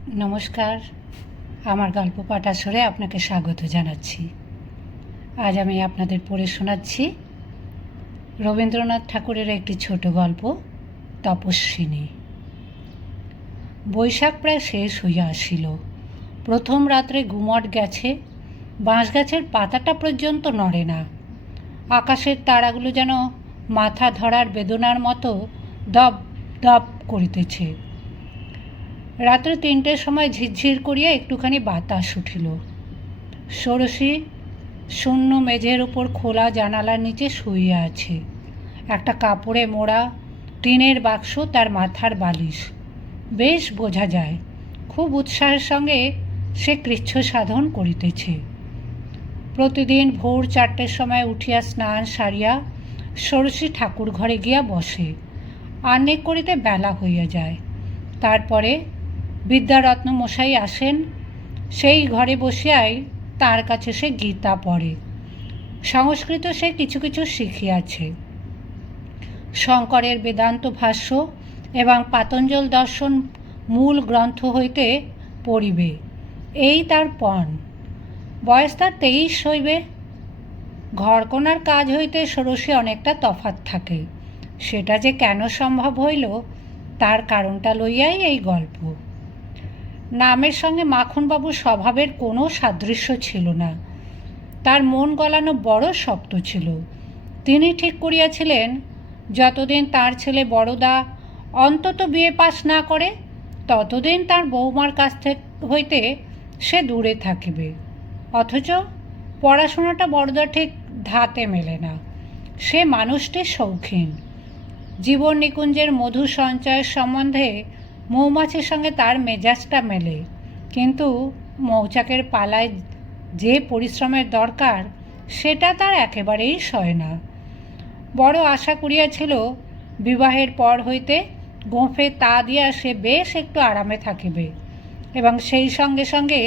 নমস্কার, আমার গল্প পাঠ আসরে আপনাকে স্বাগত জানাচ্ছি। আজ আমি আপনাদের পড়ে শোনাচ্ছি রবীন্দ্রনাথ ঠাকুরের একটি ছোট গল্প, তপস্বিনী। বৈশাখ প্রায় শেষ হইয়া আসিল। প্রথম রাত্রে গুমট গেছে, বাঁশগাছের পাতাটা পর্যন্ত নড়ে না। আকাশের তারাগুলো যেন মাথা ধরার বেদনার মতো দপ দপ করিতেছে। রাত্রে 3টের সময় ঝিরঝির করিয়া একটুখানি বাতাস উঠিল। ষোড়শী শূন্য মেঝের উপর খোলা জানালার নিচে শুইয়া আছে। একটা কাপড়ে মোড়া টিনের বাক্স তার মাথার বালিশ। বেশ বোঝা যায় খুব উৎসাহের সঙ্গে সে কৃচ্ছ সাধন করিতেছে। প্রতিদিন ভোর 4টের সময় উঠিয়া স্নান সারিয়া ষোড়শী ঠাকুর ঘরে গিয়া বসে। আনেক করিতে বেলা হইয়া যায়। তারপরে বিদ্যারত্ন মশাই আসেন। সেই ঘরে বসিয়াই তার কাছে সে গীতা পড়ে। সংস্কৃত সে কিছু কিছু শিখিয়াছে। শঙ্করের বেদান্ত ভাষ্য এবং পাতঞ্জল দর্শন মূল গ্রন্থ হইতে পড়িবে, এই তার পণ। বয়স তার 23 হইবে। ঘরকোনার কাজ হইতে ষোড়শী অনেকটা তফাৎ থাকে। সেটা যে কেন সম্ভব হইল তার কারণটা লইয়াই এই গল্প। নামের সঙ্গে মাখনবাবুর স্বভাবের কোনো সাদৃশ্য ছিল না। তার মন গলানো বড় শক্ত ছিল। তিনি ঠিক করিয়াছিলেন যতদিন তার ছেলে বড়দা অন্তত বিয়ে পাস না করে ততদিন তার বৌমার কাছ হইতে সে দূরে থাকিবে। অথচ পড়াশোনাটা বড়দা ঠিক ধাতে মেলে না। সে মানুষটি শৌখিন। জীবন নিকুঞ্জের মধু সঞ্চয়ের সম্বন্ধে মৌমাছির সঙ্গে তার মেজাজটা মেলে, কিন্তু মৌচাকের পালায় যে পরিশ্রমের দরকার সেটা তার একেবারেই সয় না। বড় আশা করিয়াছিল বিবাহের পর হইতে গোঁফে তা দিয়া সে বেশ একটু আরামে থাকিবে এবং সেই সঙ্গে সঙ্গে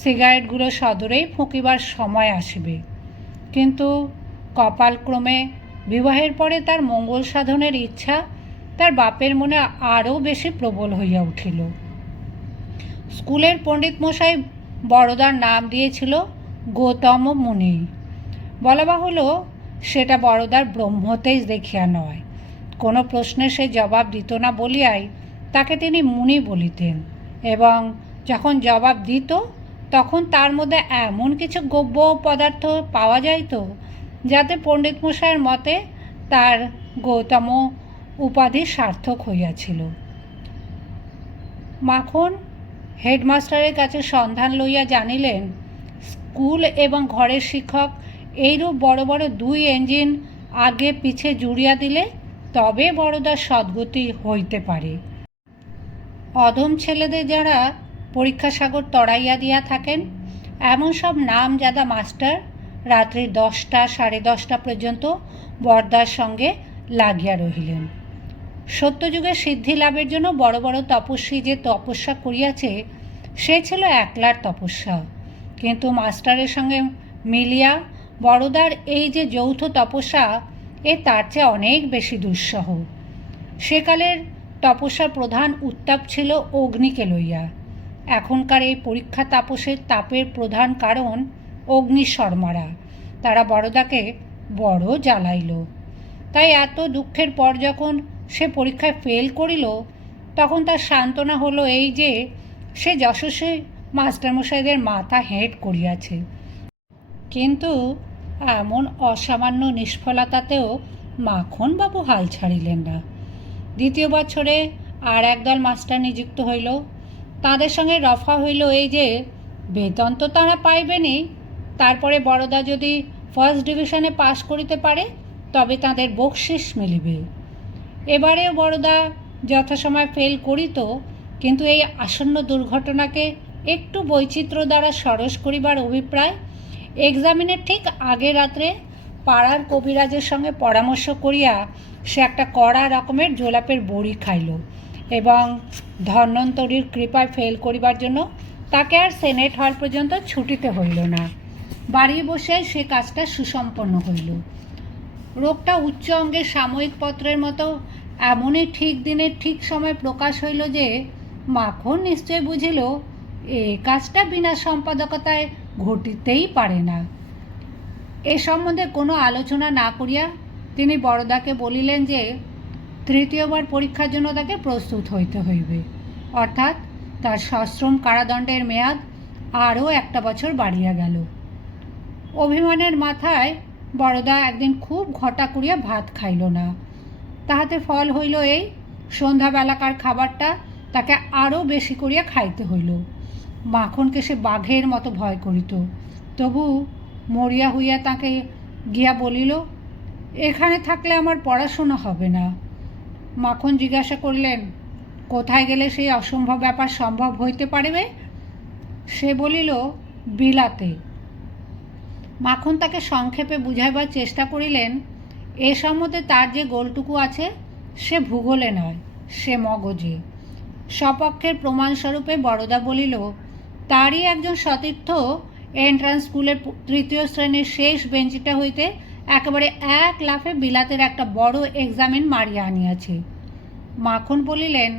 সিগারেটগুলো সদরেই ফুঁকিবার সময় আসিবে। কিন্তু কপালক্রমে বিবাহের পরে তার মঙ্গল সাধনের ইচ্ছা তার বাপের মনে আরও বেশি প্রবল হইয়া উঠিল। স্কুলের পণ্ডিত মশাই বড়দার নাম দিয়েছিল গৌতম মুনি। বলা বাহুল্য সেটা বড়দার ব্রহ্মতেজ দেখিয়া নয়। কোনো প্রশ্নে সে জবাব দিত না বলিয়াই তাকে তিনি মুনি বলিতেন, এবং যখন জবাব দিত তখন তার মধ্যে এমন কিছু গব্য পদার্থ পাওয়া যাইত যাতে পণ্ডিত মশাইয়ের মতে তার গৌতম উপাধি সার্থক হইয়াছিল। মাখন হেডমাস্টারের কাছে সন্ধান লইয়া জানিলেন স্কুল এবং ঘরের শিক্ষক এইরূপ বড় বড় 2 ইঞ্জিন আগে পিছে জুড়িয়া দিলে তবে বড়দার সদ্গতি হইতে পারে। অধম ছেলেদের যারা পরীক্ষা সাগর তড়াইয়া দিয়া থাকেন এমন সব নামজাদা মাস্টার রাত্রি 10টা সাড়ে 10টা পর্যন্ত বড়দার সঙ্গে লাগিয়া রহিলেন। সত্যযুগের সিদ্ধি লাভের জন্য বড় বড় তপস্বী যে তপস্যা করিয়াছে সে ছিল একলার তপস্যা, কিন্তু মাস্টারের সঙ্গে মিলিয়া বড়দার এই যে যৌথ তপস্যা এ তার চেয়ে অনেক বেশি দুঃসহ। সেকালের তপস্যার প্রধান উত্তাপ ছিল অগ্নিকে লইয়া। এখনকার এই পরীক্ষা তাপসের তাপের প্রধান কারণ অগ্নিশর্মারা। তারা বড়দাকে বড় জ্বালাইল। তাই এত দুঃখের পর যখন সে পরীক্ষায় ফেল করিল তখন তার সান্ত্বনা হলো এই যে সে যশস্বী মাস্টারমশাইদের মাথা হেঁট করিয়াছে। কিন্তু এমন অসামান্য নিষ্ফলতাতেও মাখনবাবু হাল ছাড়িলেন না। দ্বিতীয় বছরে আর একদল মাস্টার নিযুক্ত হইল। তাদের সঙ্গে রফা হইল এই যে বেতন তো তারা পাইবেনই, তারপরে বড়দা যদি ফার্স্ট ডিভিশনে পাশ করিতে পারে তবে তাদের বকশিস মিলিবে। এবারেও বড়দা যথাসময় ফেল করিত, কিন্তু এই আসন্ন দুর্ঘটনাকে একটু বৈচিত্র্য দ্বারা সরস করিবার অভিপ্রায় এক্সামিনের ঠিক আগে রাত্রে পাড়ার কবিরাজের সঙ্গে পরামর্শ করিয়া সে একটা কড়া রকমের জোলাপের বড়ি খাইল এবং ধন্বন্তরীর কৃপায় ফেল করিবার জন্য তাকে আর সেনেট হল পর্যন্ত ছুটিতে হইল না। বাড়ি বসে সে কাজটা সুসম্পন্ন হইল। রোগটা উচ্চ অঙ্গের সাময়িক পত্রের মতো এমনই ঠিক দিনের ঠিক সময় প্রকাশ হইল যে মাখন নিশ্চয় বুঝিল এ কাজটা বিনা সম্পাদকতায় ঘটিতেই পারে না। এ সম্বন্ধে কোনো আলোচনা না করিয়া তিনি বড়দাকে বলিলেন যে তৃতীয়বার পরীক্ষার জন্য তাকে প্রস্তুত হইতে হইবে, অর্থাৎ তার সশ্রম কারাদণ্ডের মেয়াদ আরও একটা বছর বাড়িয়া গেল। অভিমানের মাথায় বড়দা একদিন খুব ঘটা করিয়া ভাত খাইল না। তাহাতে ফল হইল এই, সন্ধ্যাবেলাকার খাবারটা তাকে আরও বেশি করিয়া খাইতে হইল। মাখনকে সে বাঘের মতো ভয় করিত, তবু মরিয়া হইয়া তাকে গিয়া বলিল, এখানে থাকলে আমার পড়াশোনা হবে না। মাখন জিজ্ঞাসা করিলেন, কোথায় গেলে সেই অসম্ভব ব্যাপার সম্ভব হইতে পারবে? সে বলিল, বিলাতে। মাখন তাকে সংক্ষেপে বুঝাইবার চেষ্টা করিলেন, এ সম্বন্ধে তার যে গোলটুকু আছে সে ভূগোলে নয়, সে মগজে। সপক্ষের প্রমাণস্বরূপে বড়দা বলিল, তারই একজন সতীর্থ এন্ট্রান্স স্কুলের তৃতীয় শ্রেণীর শেষ বেঞ্চিটা হইতে একেবারে এক লাফে বিলাতের একটা বড় এক্সামিন মারিয়া আনিয়াছে। মাখন বলিলেন,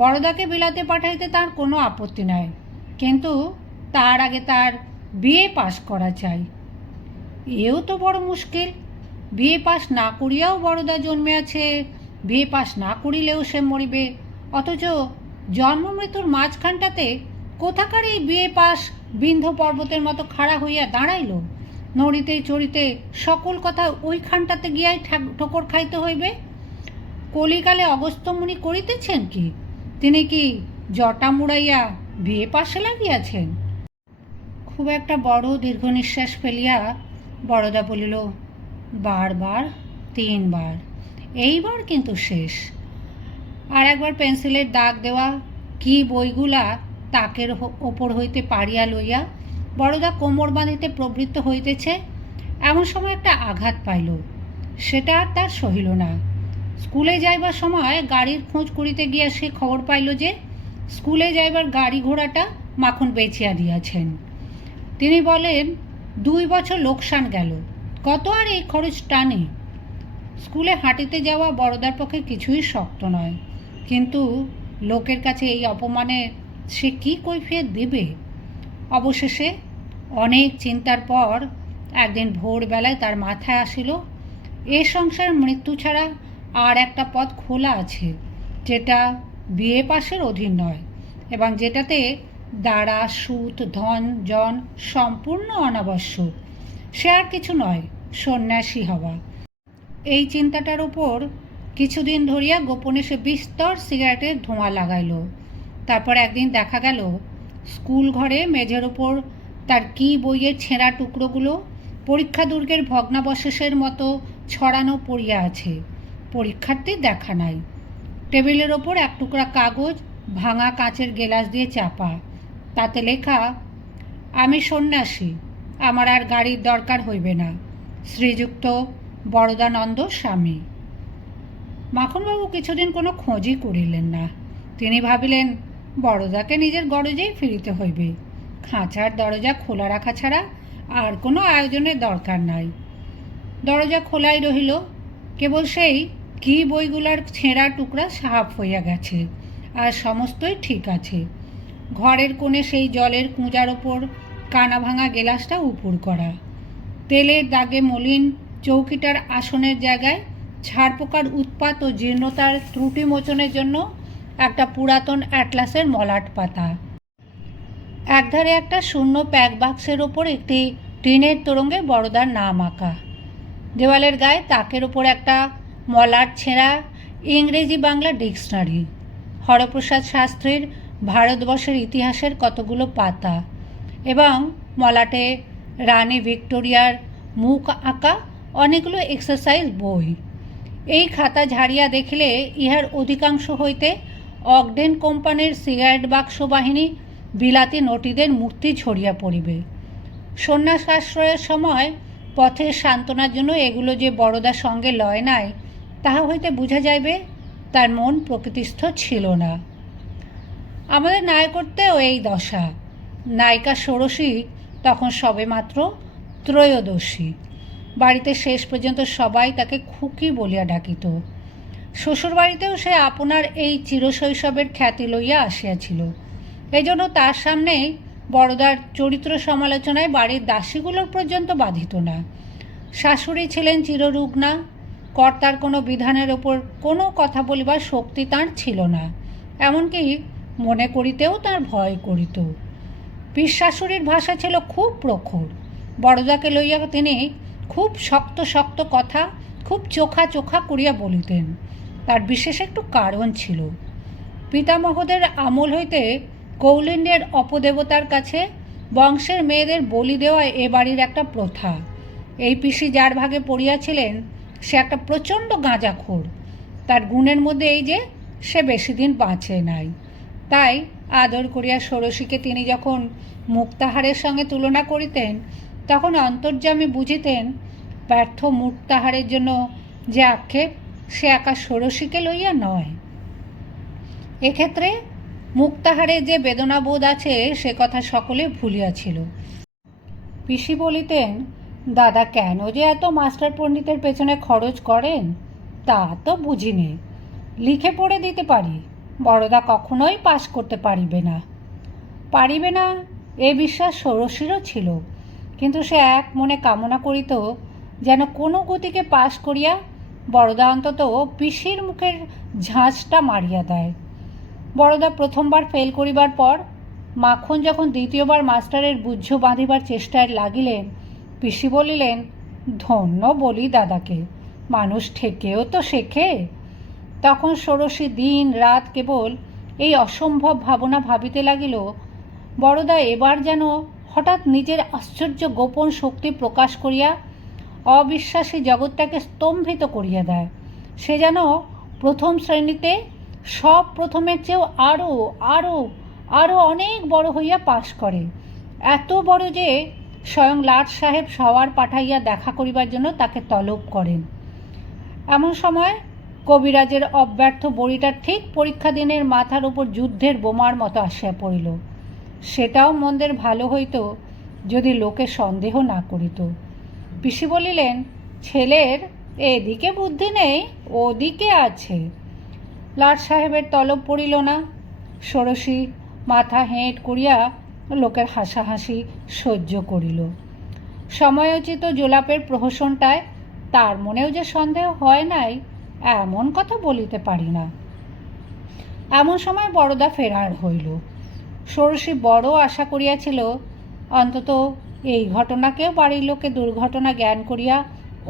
বড়দাকে বিলাতে পাঠাইতে তার কোনো আপত্তি নাই, কিন্তু তার আগে তার বিএ পাস করা চাই। এও তো বড় মুশকিল। বিএ পাস না করিয়াও বড়দা জন্মে আছে, বিএ পাস না করিলেও সে মরিবে, অথচ জন্ম মৃত্যুর মাঝখানটাতে কোথাকার এই বিএ পাস বিন্ধ্য পর্বতের মতো খাড়া হইয়া দাঁড়াইল? নড়িতে চড়িতে সকল কথা ওইখানটাতে গিয়াই ঠোকর খাইতে হইবে। কলিকালে অগস্ত্যমুনি করিতেছেন কি? তিনি কি জটা মুড়াইয়া বিএ পাশে লাগিয়াছেন? খুব একটা বড় দীর্ঘ নিঃশ্বাস ফেলিয়া বড়দা বলিল, বারবার 3 বার, এইবার কিন্তু শেষ। আর একবার পেন্সিলের দাগ দেওয়া কি বইগুলা তাকের ওপর হইতে পাড়িয়া লইয়া বড়দা কোমর বাঁধিতে প্রবৃত্ত হইতেছে, এমন সময় একটা আঘাত পাইল। সেটা আর তার সহিল না। স্কুলে যাইবার সময় গাড়ির খোঁজ করিতে গিয়া সে খবর পাইল যে স্কুলে যাইবার গাড়ি ঘোড়াটা মাখন বেচিয়া দিয়াছেন। তিনি বলেন, 2 বছর লোকসান গেল, কত আর এই খরচ টানে। স্কুলে হাঁটিতে যাওয়া বড়দার পক্ষে কিছুই শক্ত নয়, কিন্তু লোকের কাছে এই অপমানে সে কি কৈফিয়ত দিবে? অবশেষে অনেক চিন্তার পর একদিন ভোরবেলায় তার মাথায় আসিল, এ সংসার মৃত্যু ছাড়া আর একটা পথ খোলা আছে, যেটা বিএ পাসের অধীন নয় এবং যেটাতে দ্বারা সুদ ধন জন সম্পূর্ণ অনাবশ্যক। সে আর কিছু নয়, সন্ন্যাসী হওয়া। এই চিন্তাটার উপর কিছুদিন ধরিয়া গোপনে সে বিস্তর সিগারেটের ধোঁয়া লাগাইল। তারপর একদিন দেখা গেল স্কুল ঘরে মেঝের ওপর তার কি বইয়ের ছেঁড়া টুকরোগুলো পরীক্ষা দুর্গের ভগ্নাবশেষের মতো ছড়ানো পড়িয়া আছে। পরীক্ষার্থীর দেখা নাই। টেবিলের ওপর এক টুকরা কাগজ ভাঙা কাঁচের গেলাস দিয়ে চাপা, তাতে লেখা, আমি সন্ন্যাসী, আমার আর গাড়ির দরকার হইবে না, শ্রীযুক্ত বরদানন্দ স্বামী। মাখনবাবু কিছুদিন কোনো খোঁজই করিলেন না। তিনি ভাবিলেন, বড়দাকে নিজের গরজেই ফিরিতে হইবে, খাঁচার দরজা খোলা রাখা ছাড়া আর কোনো আয়োজনের দরকার নাই। দরজা খোলাই রহিল, কেবল সেই কি বইগুলার ছেঁড়া টুকরা সাফ হইয়া গেছে, আর সমস্তই ঠিক আছে। ঘরের কোণে সেই জলের কুঁজার ওপর কানা ভাঙা গেলাসটা উপুর করা, তেলের দাগে মলিন চৌকিটার আসনের জায়গায় ছাড়পোকার উৎপাত ও জীর্ণতার ত্রুটি মোচনের জন্য একটা পুরাতন অ্যাটলাসের মলাট পাতা। একধারে একটা শূন্য প্যাক বাক্সের ওপর একটি টিনের তোরঙ্গে বড়দার নাম আঁকা। দেওয়ালের গায়ে তাকের ওপর একটা মলাট ছেঁড়া ইংরেজি বাংলা ডিকশনারি, হরপ্রসাদ শাস্ত্রীর ভারতবর্ষের ইতিহাসের কতগুলো পাতা এবং মলাটে রানী ভিক্টোরিয়ার মুখ আঁকা অনেকগুলো এক্সারসাইজ বই। এই খাতা ঝাড়িয়া দেখিলে ইহার অধিকাংশ হইতে অগডেন কোম্পানির সিগারেট বাক্স বাহিনী বিলাতি নটিদের মূর্তি ছড়িয়া পড়িবে। সন্ন্যাস আশ্রয়ের সময় পথের সান্ত্বনার জন্য এগুলো যে বড়দার সঙ্গে লয় নাই, তাহা হইতে বোঝা যাইবে তার মন প্রকৃতিস্থ ছিল না। আমাদের নায়কত্বেও এই দশা। নায়িকা ষোড়শী তখন সবেমাত্র ত্রয়োদশী। বাড়িতে শেষ পর্যন্ত সবাই তাকে খুকি বলিয়া ডাকিত। শ্বশুরবাড়িতেও সে আপনার এই চিরশৈশবের খ্যাতি লইয়া আসিয়াছিল। এই জন্য তার সামনেই বড়দার চরিত্র সমালোচনায় বাড়ির দাসীগুলোর পর্যন্ত বাধিত না। শাশুড়ি ছিলেন চিররুগ্না, কর্তার কোনো বিধানের ওপর কোনো কথা বলিবার শক্তি তাঁর ছিল না, এমনকি মনে করিতেও তাঁর ভয় করিত। পীর শাশুড়ির ভাষা ছিল খুব প্রখর। বড়দাকে লইয়া তিনি খুব শক্ত শক্ত কথা খুব চোখা চোখা করিয়া বলিতেন। তার বিশেষ একটু কারণ ছিল। পিতামহদের আমল হইতে কৌলিন্যের অপদেবতার কাছে বংশের মেয়েদের বলি দেওয়া এ বাড়ির একটা প্রথা। এই পিসি যার ভাগে পড়িয়াছিলেন সে একটা প্রচণ্ড গাঁজাখোর। তার গুণের মধ্যে এই যে সে বেশি দিন বাঁচে নাই। তাই আদর করিয়া ষোড়শীকে তিনি যখন মুক্তাহারের সঙ্গে তুলনা করিতেন তখন অন্তর্যামী বুঝিতেন ব্যর্থ মুক্তাহারের জন্য যে আক্ষেপ সে একা ষোড়শীকে লইয়া নয়। এক্ষেত্রে মুক্তাহারে যে বেদনাবোধ আছে সে কথা সকলে ভুলিয়াছিল। পিসি বলিতেন, দাদা কেন যে এত মাস্টার পণ্ডিতের পেছনে খরচ করেন তা তো বুঝিনি। লিখে পড়ে দিতে পারি, বড়দা কখনোই পাস করতে পারিবে না এ বিশ্বাস ষোড়শীরও ছিল। কিন্তু সে এক মনে কামনা করিত যেন কোনো গতিকে পাস করিয়া বড়দা অন্তত পিসির মুখের ঝাঁঝটা মারিয়া দেয়। বড়দা প্রথমবার ফেল করিবার পর মাখন যখন দ্বিতীয়বার মাস্টারের বুঝ বাঁধিবার চেষ্টায় লাগিলেন, পিসি বলিলেন, ধন্য বলি দাদাকে, মানুষ ঠেকেও তো শেখে। তখন ষোড়শী দিন রাত কেবল এই অসম্ভব ভাবনা ভাবিতে লাগিল, বড়দা এবার যেন হঠাৎ নিজের আশ্চর্য গোপন শক্তি প্রকাশ করিয়া অবিশ্বাসী জগৎটাকে স্তম্ভিত করিয়া দেয়। সে যেন প্রথম শ্রেণীতে সব প্রথমের চেয়েও আরও আরও আরও অনেক বড় হইয়া পাশ করে, এত বড় যে স্বয়ং লাট সাহেব সওয়ার পাঠাইয়া দেখা করিবার জন্য তাকে তলব করেন। এমন সময় কবিরাজের অব্যর্থ বড়িটা ঠিক পরীক্ষা দিনের মাথার উপর যুদ্ধের বোমার মতো আসিয়া পড়িল। সেটাও মন্দের ভালো হইত যদি লোকে সন্দেহ না করিত। পিসি বলিলেন, ছেলের এদিকে বুদ্ধি নেই, ওদিকে আছে। লাট সাহেবের তলব পড়িল না। ষোড়শী মাথা হেঁট করিয়া লোকের হাসাহাসি সহ্য করিল। সময়োচিত জোলাপের প্রহসনটায় তার মনেও যে সন্দেহ হয় নাই এমন কথা বলিতে পারি না। এমন সময় বড়দা ফেরার হইল। ষোড়শী বড় আশা করিয়াছিল অন্তত এই ঘটনাকেও বাড়ির লোকে দুর্ঘটনা জ্ঞান করিয়া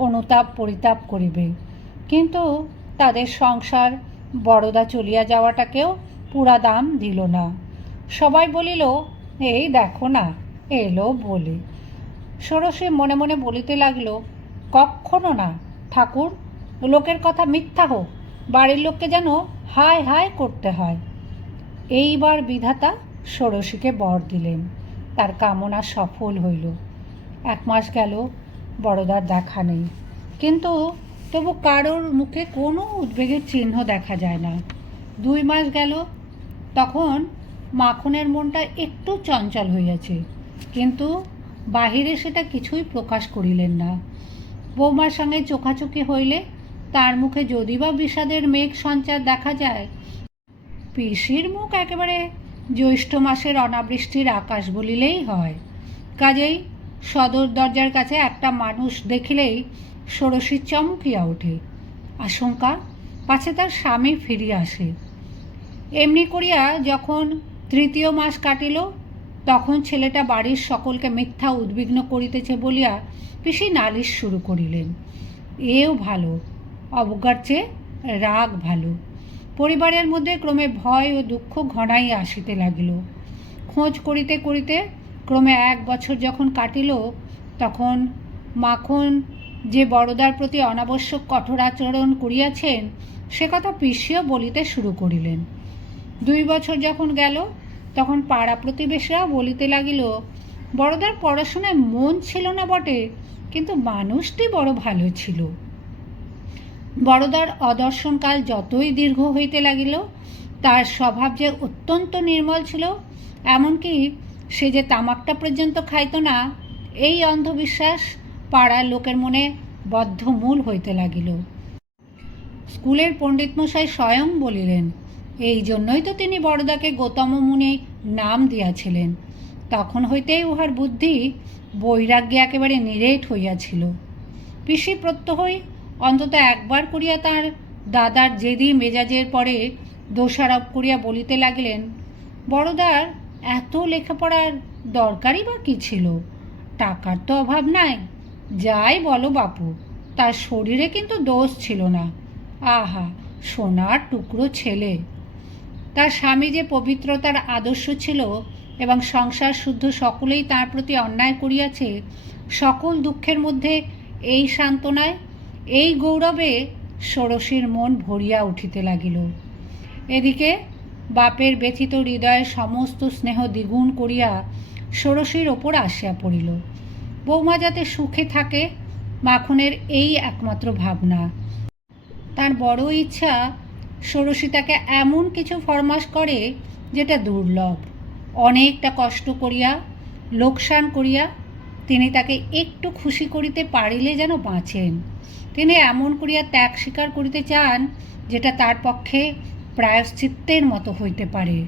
অনুতাপ পরিতাপ করিবে, কিন্তু তাদের সংসার বড়দা চলিয়া যাওয়াটাকেও পুরা দাম দিল না। সবাই বলিল, এই দেখো না এলো বলে। ষোড়শী মনে মনে বলিতে লাগল, কখনো না ঠাকুর, লোকের কথা মিথ্যা হোক, বাড়ির লোককে যেন হায় হায় করতে হয়। এইবার বিধাতা ষোড়শীকে বর দিলেন। তার কামনা সফল হইল। 1 মাস গেল, বড়দার দেখা নেই, কিন্তু তবু কারোর মুখে কোনো উদ্বেগের চিহ্ন দেখা যায় না। 2 মাস গেল, তখন মাখনের মনটা একটু চঞ্চল হইয়াছে, কিন্তু বাহিরে সেটা কিছুই প্রকাশ করিলেন না। বৌমার সঙ্গে চোখাচোখি হইলে তার মুখে যদি বা বিষাদের মেঘ সঞ্চার দেখা যায়, পিসির মুখ একেবারে জ্যৈষ্ঠ মাসের অনাবৃষ্টির আকাশ বলিলেই হয়। কাজেই সদর দরজার কাছে একটা মানুষ দেখিলেই ষোড়শী চমকিয়া ওঠে। আশঙ্কা পাছে তার স্বামী ফিরিয়া আসে। এমনি করিয়া যখন 3য় মাস কাটিল, তখন ছেলেটা বাড়ির সকলকে মিথ্যা উদ্বিগ্ন করিতেছে বলিয়া পিসি নালিশ শুরু করিলেন। এও ভালো, অবজ্ঞার চেয়ে রাগ ভালো। পরিবারের মধ্যে ক্রমে ভয় ও দুঃখ ঘনাইয়া আসিতে লাগিল। খোঁজ করিতে করিতে ক্রমে 1 বছর যখন কাটিল, তখন মাখন যে বড়দার প্রতি অনাবশ্যক কঠোর আচরণ করিয়াছেন সে কথা পিসিও বলিতে শুরু করিলেন। 2 বছর যখন গেল, তখন পাড়া প্রতিবেশীরা বলিতে লাগিল, বড়দার পড়াশোনায় মন ছিল না বটে, কিন্তু মানুষটি বড় ভালো ছিল। বড়দার অদর্শনকাল যতই দীর্ঘ হইতে লাগিল, তার স্বভাব যে অত্যন্ত নির্মল ছিল, এমনকি সে যে তামাকটা পর্যন্ত খাইত না, এই অন্ধবিশ্বাস পাড়ার লোকের মনে বদ্ধমূল হইতে লাগিল। স্কুলের পণ্ডিতমশাই স্বয়ং বলিলেন, এই জন্যই তো তিনি বড়দাকে গৌতম মুনি নাম দিয়াছিলেন। তখন হইতেই উহার বুদ্ধি বৈরাগ্যে একেবারে নিরেট হইয়াছিল। পিসি প্রত্যহই অন্তত একবার করিয়া তাঁর দাদার জেদি মেজাজের পরে দোষারোপ করিয়া বলিতে লাগিলেন, বড়দার এত লেখাপড়ার দরকারই বা কী ছিল? টাকার তো অভাব নাই, যাই বলো বাপু, তার শরীরে কিন্তু দোষ ছিল না। আহা, সোনার টুকরো ছেলে। তার স্বামী যে পবিত্রতার আদর্শ ছিল এবং সংসার শুদ্ধ সকলেই তার প্রতি অন্যায় করিয়াছে, সকল দুঃখের মধ্যে এই সান্ত্বনায়, এই গৌরবে ষোড়শীর মন ভরিয়া উঠিতে লাগিল। এদিকে বাপের ব্যথিত হৃদয়ে সমস্ত স্নেহ দ্বিগুণ করিয়া ষোড়শীর ওপর আসিয়া পড়িল। বৌমা যাতে সুখে থাকে, মাখনের এই একমাত্র ভাবনা। তার বড় ইচ্ছা ষোড়শী তাকে এমন কিছু ফরমাস করে যেটা দুর্লভ। অনেকটা কষ্ট করিয়া, লোকসান করিয়া তিনি তাকে একটু খুশি করিতে পারিলে যেন বাঁচেন। তিনি এমন করিয়া ত্যাগ স্বীকার করিতে চান যেটা তার পক্ষে প্রায়শ্চিত্তের মতো হইতে পারে।